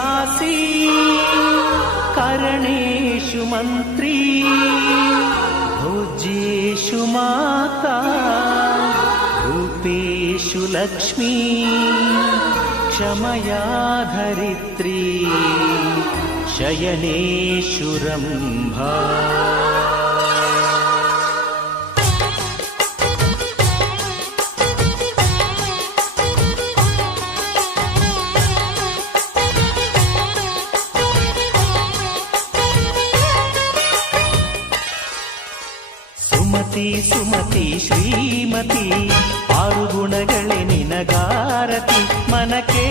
दासी करणेषु मन्त्री भोज्येषु माता रूपेषु लक्ष्मी क्षमया धरित्री शयनेषु रम्भा। ಸುಮತಿ ಸುಮತಿ ಶ್ರೀಮತಿ ಆರು ಗುಣಗಳೇ ನಿನಗಾರತಿ ಮನಕ್ಕೆ